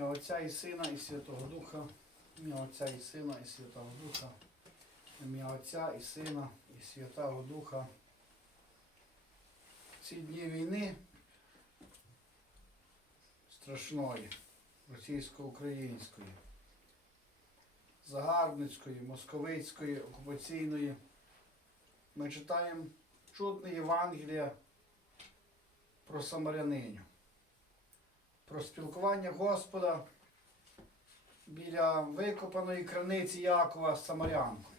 Ім'я Отця і Сина, і Святого Духа. Ім'я Отця і Сина, і Святого Духа. Ім'я Отця і Сина, і Святого Духа. Ці дні війни страшної, російсько-української, загарбницької, московицької, окупаційної. Ми читаємо чудне Євангелія про самаряниню, про спілкування Господа біля викопаної криниці Якова з Самарянкою.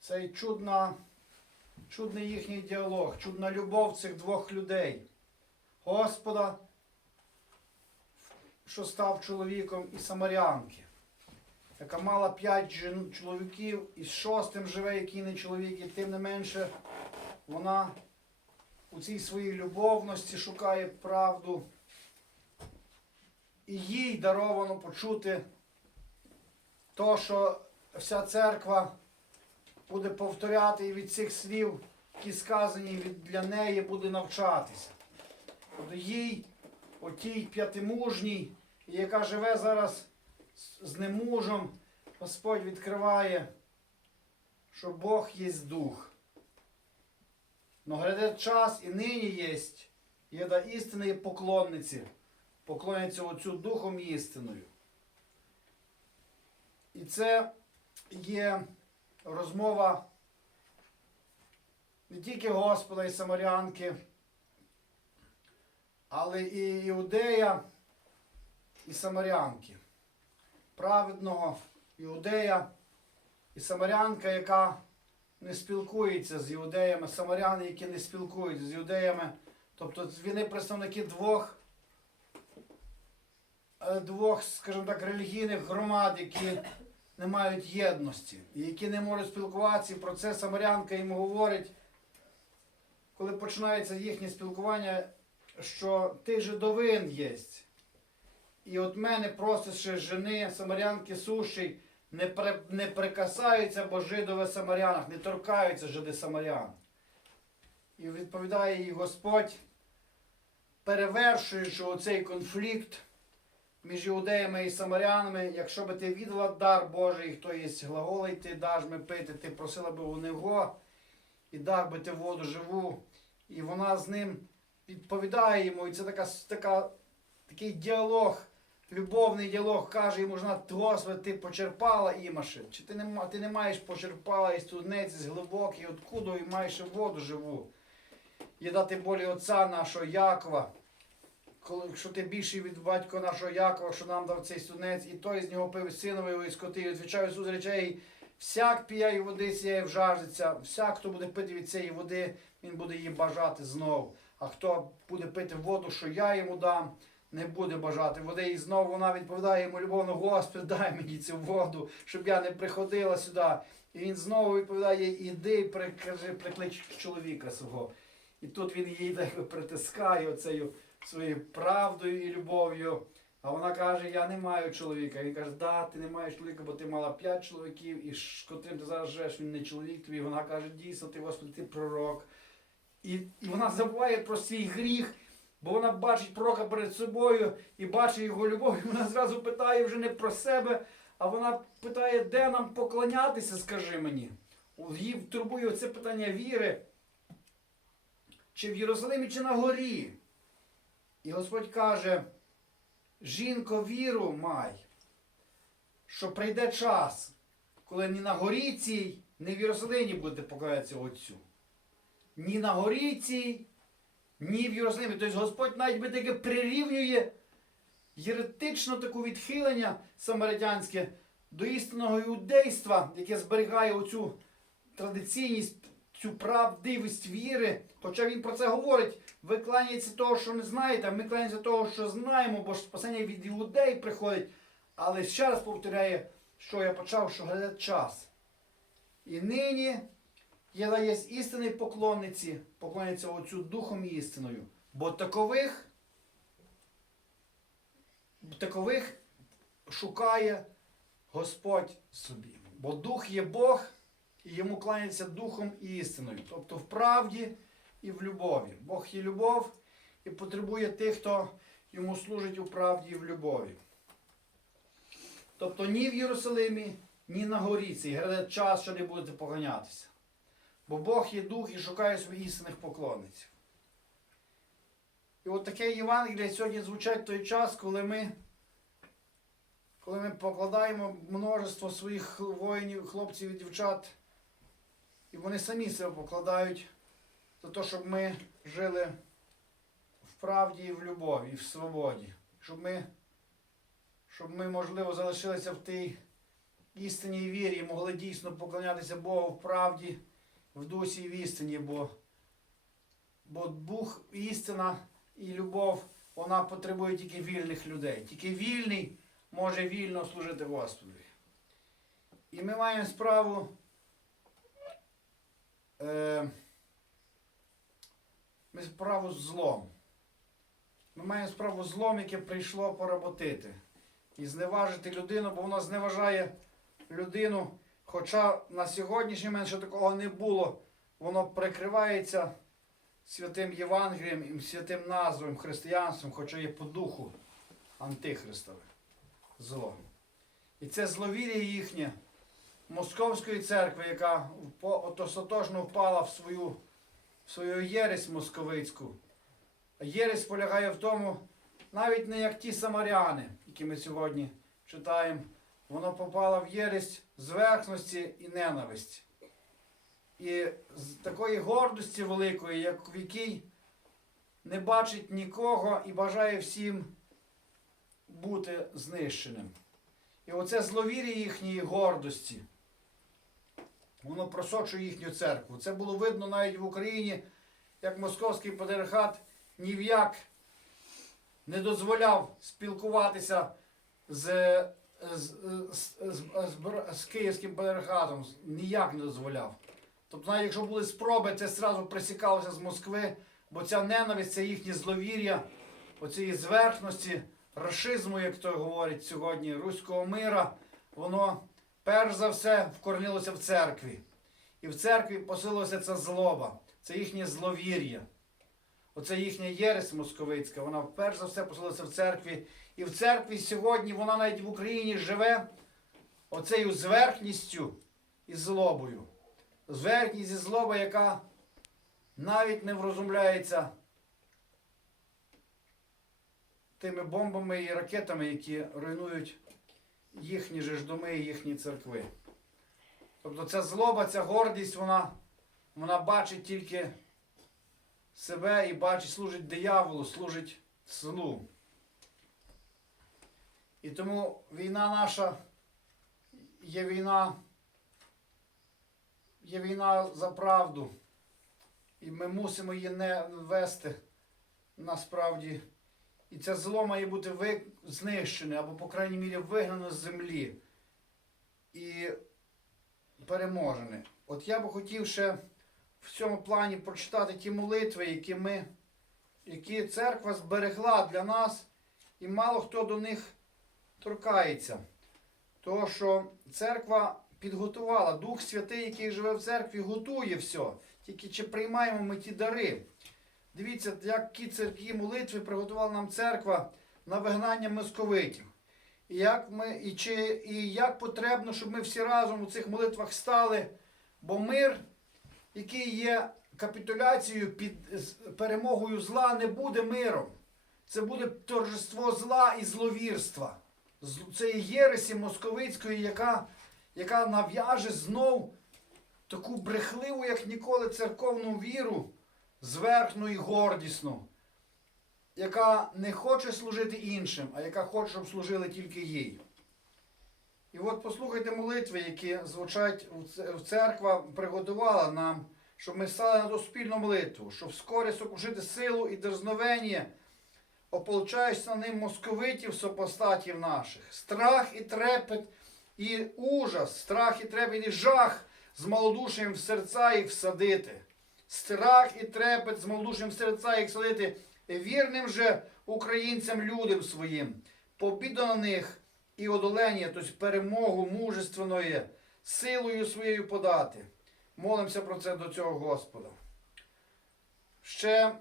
Цей чудна, чудний їхній діалог, чудна любов цих двох людей. Господа, що став чоловіком, і Самарянки, яка мала п'ять чоловіків, і з шостим живе, який не чоловік, і тим не менше вона у цій своїй любовності шукає правду. І їй даровано почути то, що вся церква буде повторяти і від цих слів, які сказані для неї, буде навчатися. Тобто їй, отій п'ятимужній, яка живе зараз з немужем, Господь відкриває, що Бог є дух. Но гряде час і нині єсть, є до істини поклонниці, поклоняться оцю духом істиною. І це є розмова не тільки Господа і Самарянки, але і Іудея і Самарянки, праведного Іудея і Самарянка, яка не спілкується з іудеями, самаряни, які не спілкуються з іудеями. Тобто вони представники двох, е, двох, скажімо так, релігійних громад, які не мають єдності, які не можуть спілкуватися. І про це Самарянка їм говорить, коли починається їхнє спілкування, що ти жидовин єсть. І от мене просиш жени Самарянки сущий, не, при, не прикасаються, бо жидове самарянах, не торкаються жиди самарян. І відповідає їй Господь, перевершуючи оцей конфлікт між іудеями і самарянами, якщо би ти віддала дар Божий, хто є глаголий, ти даш ми пити, ти просила би у нього і дав би ти воду живу. І вона з ним відповідає йому, і це така, така, такий діалог. Любовний діалог каже йому, жена, Господи, ти почерпала імаше, чи ти не, ти не маєш почерпала із студниці, з глибокої, откуда і маєш воду живу. І дати болі отця нашого Якова, коли, якщо ти більший від батька нашого Якова, що нам дав цей студнець, і той з нього пив синовий і скоти, і відвічав Ісус речей, всяк п'є води цієї вжажиться, всяк, хто буде пити від цієї води, він буде її бажати знов. А хто буде пити воду, що я йому дам, не буде бажати води. І знову вона відповідає йому любовно, Господи, дай мені цю воду, щоб я не приходила сюди. І він знову відповідає, іди, прикажи, приклич чоловіка свого. І тут він її так притискає оцею своєю правдою і любов'ю. А вона каже, я не маю чоловіка. Він каже, да, ти не маєш чоловіка, бо ти мала п'ять чоловіків, і з котрим ти зараз живеш, він не чоловік тобі. Вона каже, дійсно, ти, Господи, ти пророк. І, і вона забуває про свій гріх, бо вона бачить пророка перед собою і бачить його любов. І вона зразу питає вже не про себе, а вона питає, де нам поклонятися, скажи мені. Її турбує це питання віри. Чи в Єрусалимі, чи на горі. І Господь каже, жінко, віру май, що прийде час, коли ні на горі цій, ні в Єрусалимі будете поклонятися Отцю. Ні на горі цій, ні в Єрусалимі. Тобто Господь навіть би таке прирівнює єретично таку відхилення самаритянське до істинного іудейства, яке зберігає оцю традиційність, цю правдивість віри. Хоча він про це говорить, ви кланяєтеся того, що не знаєте, а ми кланяємося того, що знаємо, бо ж спасення від іудей приходить. Але ще раз повторяє, що я почав, що гряде час. І нині є є істинні поклонниці, поклоняться оцю духом і істиною. Бо такових, такових шукає Господь собі. Бо дух є Бог, і йому кланяться духом і істиною. Тобто в правді і в любові. Бог є любов, і потребує тих, хто йому служить у правді і в любові. Тобто ні в Єрусалимі, ні на горі цей гряде час, що не будете поганятися. Бо Бог є дух і шукає своїх істинних поклонниців. І от таке Євангеліє сьогодні звучать в той час, коли ми, коли ми покладаємо множество своїх воїнів, хлопців і дівчат, і вони самі себе покладають за те, щоб ми жили в правді і в любові, і в свободі. Щоб ми, щоб ми, можливо, залишилися в тій істинній вірі і могли дійсно поклонятися Богу в правді, в дусі і в істині, бо, бо Бог, істина і любов, вона потребує тільки вільних людей. Тільки вільний може вільно служити Господу. І ми маємо справу. Е, ми справу з злом. Ми маємо справу з злом, яке прийшло поработити. І зневажити людину, бо воно зневажає людину. Хоча на сьогоднішній момент ще такого не було, воно прикривається святим Євангелієм і святим назвою християнством, хоча є по духу антихристове зло. І це зловір'я їхнє Московської церкви, яка остаточно впала в свою, в свою єресь московицьку. Єресь полягає в тому, навіть не як ті самаряни, які ми сьогодні читаємо, воно попало в єресь зверхності і ненависті. І з такої гордості великої, як в якій не бачить нікого і бажає всім бути знищеним. І оце зловір'я їхньої гордості, воно просочує їхню церкву. Це було видно навіть в Україні, як московський патріархат ні в як не дозволяв спілкуватися з, з, з, з, з, київським патріархатом. Ніяк не дозволяв. Тобто, навіть якщо були спроби, це зразу присікалося з Москви, бо ця ненависть, це їхнє зловір'я, оцієї зверхності, рашизму, як то говорить сьогодні, руського мира, воно перш за все вкорнилося в церкві. І в церкві посилилася ця злоба, це їхнє зловір'я. Оце їхня єресь московицька, вона перш за все посилилася в церкві. І в церкві сьогодні вона навіть в Україні живе оцею зверхністю і злобою. Зверхність і злоба, яка навіть не врозумляється тими бомбами і ракетами, які руйнують їхні ж доми і їхні церкви. Тобто ця злоба, ця гордість, вона, вона бачить тільки себе і бачить, служить дияволу, служить злу. І тому війна наша є війна, є війна за правду. І ми мусимо її не вести насправді. І це зло має бути ви... знищене або, по крайній мірі, вигнано з землі і переможене. От я би хотів ще в цьому плані прочитати ті молитви, які ми, які церква зберегла для нас, і мало хто до них торкається. Тому що церква підготувала, Дух Святий, який живе в церкві, готує все. Тільки чи приймаємо ми ті дари. Дивіться, які церкві молитви приготувала нам церква на вигнання московитів. І як, ми, і, чи, і як потрібно, щоб ми всі разом у цих молитвах стали, бо мир, який є капітуляцією під перемогою зла, не буде миром. Це буде торжество зла і зловірства. Це є єресі московицької, яка, яка нав'яже знов таку брехливу, як ніколи, церковну віру, зверхну і гордісну, яка не хоче служити іншим, а яка хоче, щоб служили тільки їй. І от послухайте молитви, які звучать церква приготувала нам, щоб ми стали на ту спільну молитву, щоб вскоре сокрушити силу і дерзновення, ополчаючись на ним московитів сопостатів наших. Страх і трепет і ужас, страх і трепет і жах з малодушним в серця їх всадити. Страх і трепет з малодушним в серця їх всадити, вірним же українцям людям своїм, побіду на них і одолення, тобто перемогу мужественної, силою своєю подати. Молимося про це до цього Господа. Ще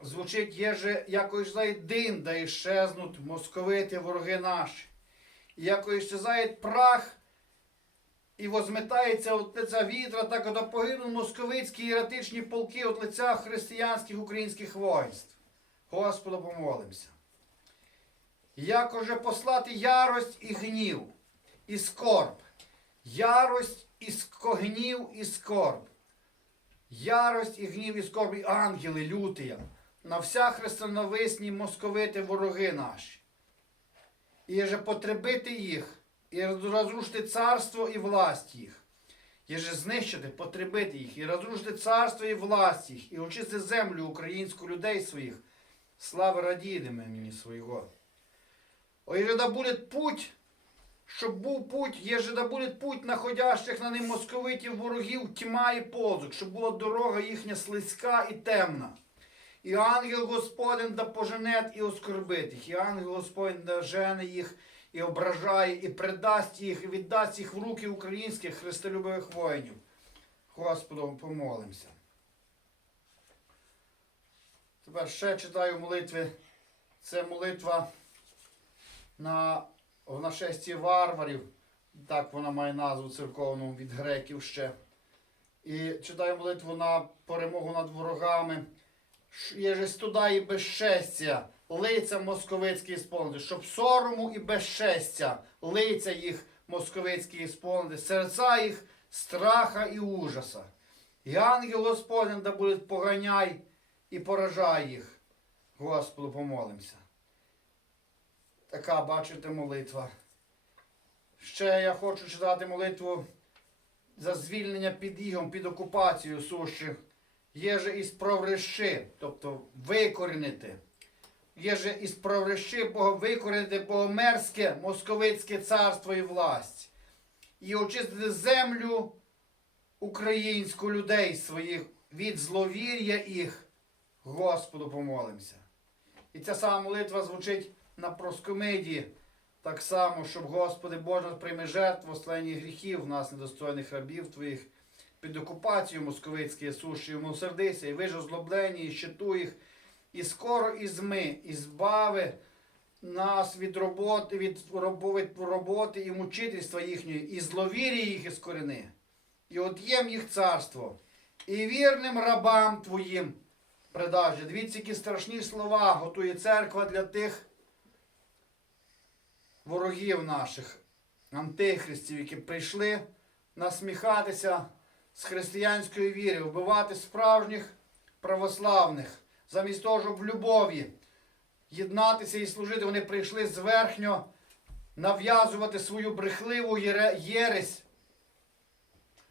звучить єже, якось зай дим, да іщезнуть московити вороги наші. І якось щезає прах, і возметається от лиця вітра, так от погинуть московицькі іратичні полки от лиця християнських українських воїнств. Господу помолимося. Як уже послати ярость і гнів, і скорб, ярость і гнів і скорб, ярость і гнів і скорб, і ангели лютия, на вся хрестоновисні московити вороги наші. І же потребити їх, і розрушити царство і власть їх. І же знищити, потребити їх, і розрушити царство і власть їх, і очисти землю українську людей своїх. Слава радійними мені свого. О, і да буде путь, щоб був путь, єже да буде путь находящих на ним московитів ворогів тьма і позик, щоб була дорога їхня слизька і темна. І ангел Господень да поженет і оскорбить їх, і ангел Господень да жене їх, і ображає, і предасть їх, і віддасть їх в руки українських христолюбивих воїнів. Господу помолимося. Тепер ще читаю молитви. Це молитва на, в нашесті варварів. Так вона має назву церковну від греків ще. І читаю молитву на перемогу над ворогами. Є же студа і безчестя, лиця московицькі сповнити, щоб сорому і безчестя, лиця їх московицькі сповнити, серця їх страха і ужаса. І ангел Господень да буде поганяй і поражай їх. Господу помолимося. Така, бачите, молитва. Ще я хочу читати молитву за звільнення під ігом, під окупацією сущих. Є же із проврещи, тобто викорінити. Є же із проврещи Бога викорінити богомерське московицьке царство і власть. І очистити землю українську людей своїх від зловір'я їх. Господу помолимося. І ця сама молитва звучить на проскомедії. Так само, щоб, Господи Боже, прийми жертву останніх гріхів нас, недостойних рабів Твоїх, під окупацію московицької суші, милосердися, і вижу злоблені, і щиту їх, і скоро ізми, і збави нас від роботи, від роботи і мучительства їхньої, і зловір'я їх із корени, і от'єм їх царство, і вірним рабам Твоїм предаж. Дивіться, які страшні слова готує церква для тих ворогів наших, антихристів, які прийшли насміхатися з християнської віри, вбивати справжніх православних, замість того, щоб в любові єднатися і служити, вони прийшли зверхньо нав'язувати свою брехливу єре- єресь,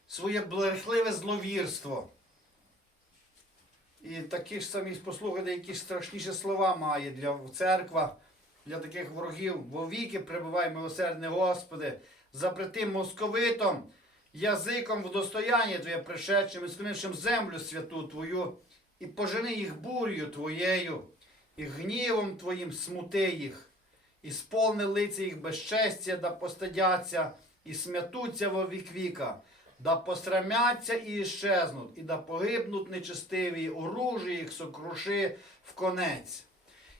своє брехливе зловірство. І такі ж самі послухайте, які ж страшніші слова має для церква, для таких ворогів. Вовіки прибувай, милосердний Господи, запрети московитом, язиком в достояння Твоє пришедшим і склонившим землю святу Твою, і пожени їх бур'ю Твоєю, і гнівом Твоїм смути їх, і сповни лиця їх безчестя, да постадяться, і смятуться во вік віка, да посрамяться і іщезнуть, і да погибнуть нечестиві, оружі їх сокруши в конець.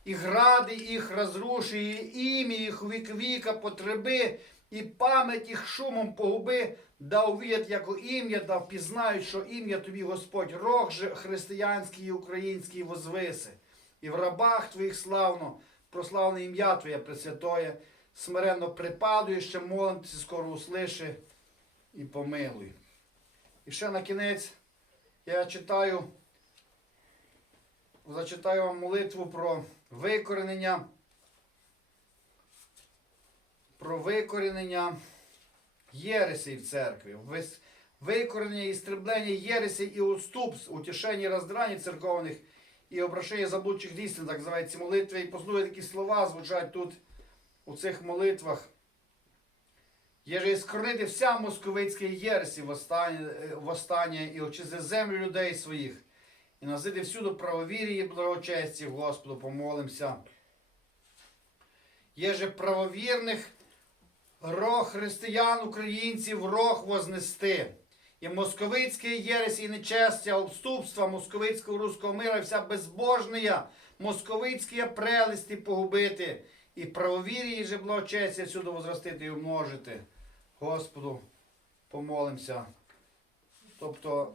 І гради їх розруши, і ім'я їх вік віка потреби, і пам'ять їх шумом погуби, да увіять, яко ім'я, да впізнають, що ім'я тобі Господь, рог же християнський і український возвиси. І в рабах твоїх славно, прославне ім'я Твоє Пресвятоє, смиренно припадує, ще молимся, скоро услиши і помилуй. І ще на кінець я читаю, зачитаю вам молитву про викоренення, про викоренення єресей в церкві, викоренення і істреблення єресей і уступ, утішення роздрані церковних і обращення заблудчих дійсних, так називається молитви. І послухайте, такі слова звучать тут у цих молитвах. Єже іскорнити вся московицька єресі е, восстання і очисти землю людей своїх, і носити всюду правовір'я і благочесті, Господу, помолимся. Єже правовірних рог християн, українців, рог вознести, І московицькі єресі і нечестя, обступства московицького руського мира, вся безбожная, московицькі прелисті погубити, і правовір'ї же благочестя всюди возростити і умножити. Господу, помолимося. Тобто,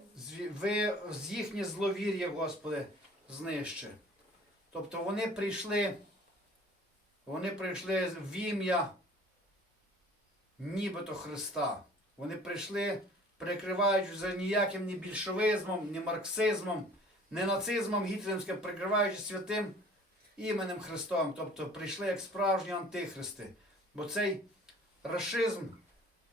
ви з їхнє зловір'я, Господи, знищи. Тобто вони прийшли, вони прийшли в ім'я нібито Христа. Вони прийшли, прикриваючи за ніяким ні більшовизмом, ні марксизмом, ні нацизмом гітлерівським, прикриваючи святим іменем Христом. Тобто прийшли як справжні антихристи. Бо цей рашизм,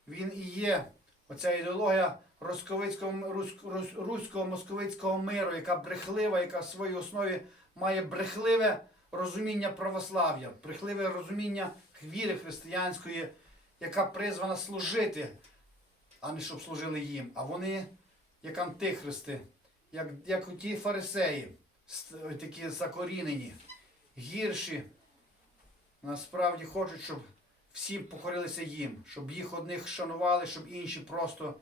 він і є оця ідеологія росковицького, рус- рус- руського московицького миру, яка брехлива, яка в своїй основі має брехливе розуміння православ'я, брехливе розуміння віри християнської, яка призвана служити, а не щоб служили їм. А вони, як антихристи, як, як ті фарисеї, такі закорінені, гірші, насправді хочуть, щоб всі покорилися їм, щоб їх одних шанували, щоб інші просто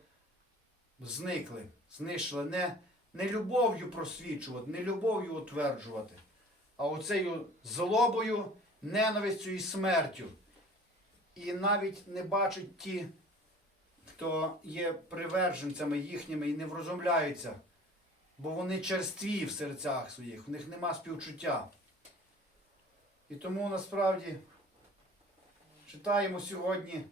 зникли, знищили. Не, не любов'ю просвічувати, не любов'ю утверджувати, а оцею злобою, ненавистю і смертю. І навіть не бачать ті, хто є приверженцями їхніми і не врозумляються, бо вони черстві в серцях своїх, в них нема співчуття. І тому насправді читаємо сьогодні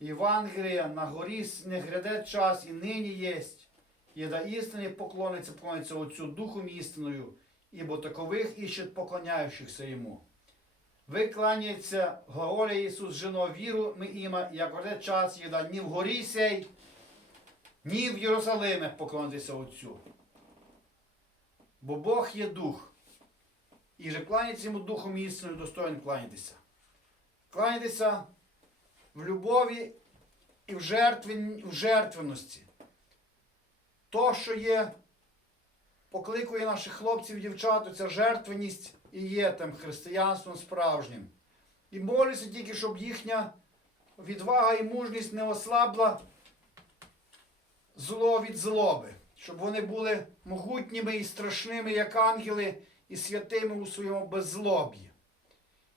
Євангелія, на горі не гряде час і нині єсть. Єда істини поклониться, поклониться Отцю Духом істиною, ібо такових іщет поклоняючихся йому. Ви кланяється, глаголя Ісус, жено віру ми іма, як гряде час, єда ні в горі сей, ні в Єрусалимі поклонитися Отцю. Бо Бог є дух, і же кланяться йому духом істиною, достоин кланятися. Кланяйтеся в любові і в, жертвен... в жертвеності. То, що є, покликує наших хлопців і дівчат, ця жертвеність і є тим християнством справжнім. І молюся тільки, щоб їхня відвага і мужність не ослабла зло від злоби, щоб вони були могутніми і страшними, як ангели, і святими у своєму беззлоб'ї,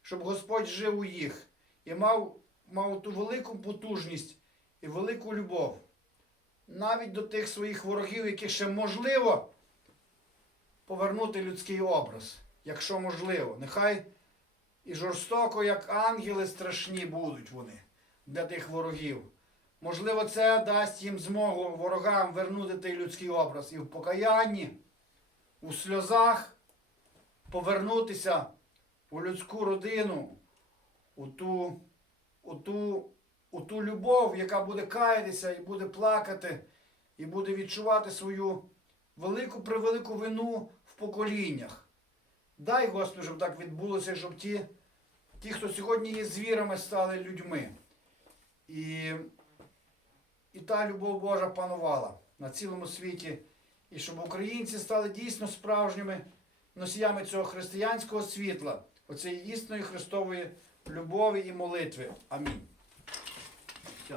щоб Господь жив у їх і мав, мав ту велику потужність і велику любов навіть до тих своїх ворогів, які ще можливо повернути людський образ, якщо можливо. Нехай і жорстоко, як ангели страшні будуть вони для тих ворогів. Можливо, це дасть їм змогу ворогам вернути той людський образ і в покаянні, у сльозах повернутися у людську родину, у ту, у ту, у ту любов, яка буде каятися і буде плакати, і буде відчувати свою велику превелику вину в поколіннях. Дай, Господи, щоб так відбулося, щоб ті, ті, хто сьогодні є звірами, стали людьми. І, і та любов Божа панувала на цілому світі. І щоб українці стали дійсно справжніми носіями цього християнського світла, оцієї істинної Христової любові і молитви. Амінь. Все.